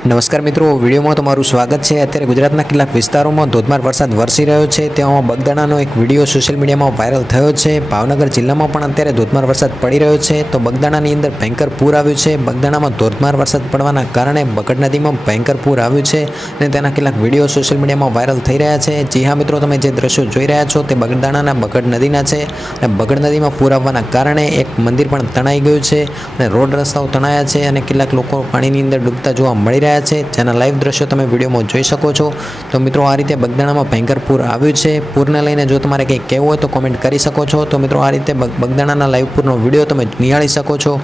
નમસ્કાર મિત્રો, વિડીયોમાં તમારું સ્વાગત છે. અત્યારે ગુજરાતના કેટલાક વિસ્તારોમાં ધોધમાર વરસાદ વરસી રહ્યો છે. તેમાં બગદાણાનો એક વીડિયો સોશિયલ મીડિયામાં વાયરલ થયો છે. ભાવનગર જિલ્લામાં પણ અત્યારે ધોધમાર વરસાદ પડી રહ્યો છે. તો બગદાણાની અંદર ભયંકર પૂર આવ્યું છે. બગદાણામાં ધોધમાર વરસાદ પડવાના કારણે બગડ નદીમાં ભયંકર પૂર આવ્યું છે અને તેના કેટલાક વીડિયો સોશિયલ મીડિયામાં વાયરલ થઈ રહ્યા છે. જી હા મિત્રો, તમે જે દ્રશ્યો જોઈ રહ્યા છો તે બગદાણાના બગડ નદીના છે અને બગડ નદીમાં પૂર આવવાના કારણે એક મંદિર પણ તણાઈ ગયું છે અને રોડ રસ્તાઓ તણાયા છે અને કેટલાક લોકો પાણીની અંદર ડૂબતા જોવા મળી રહ્યા છે. જેના લાઈવ દ્રશ્યો તમે વિડીયોમાં જોઈ શકો છો. તો મિત્રો, આ રીતે બગદાણામાં ભયંકર પૂર આવ્યું છે. પૂરને લઈને જો તમારે કંઈક કહેવું હોય તો કોમેન્ટ કરી શકો છો. તો મિત્રો, આ રીતે બગદાણાના લાઈવ પૂરનો વીડિયો તમે નિહાળી શકો છો.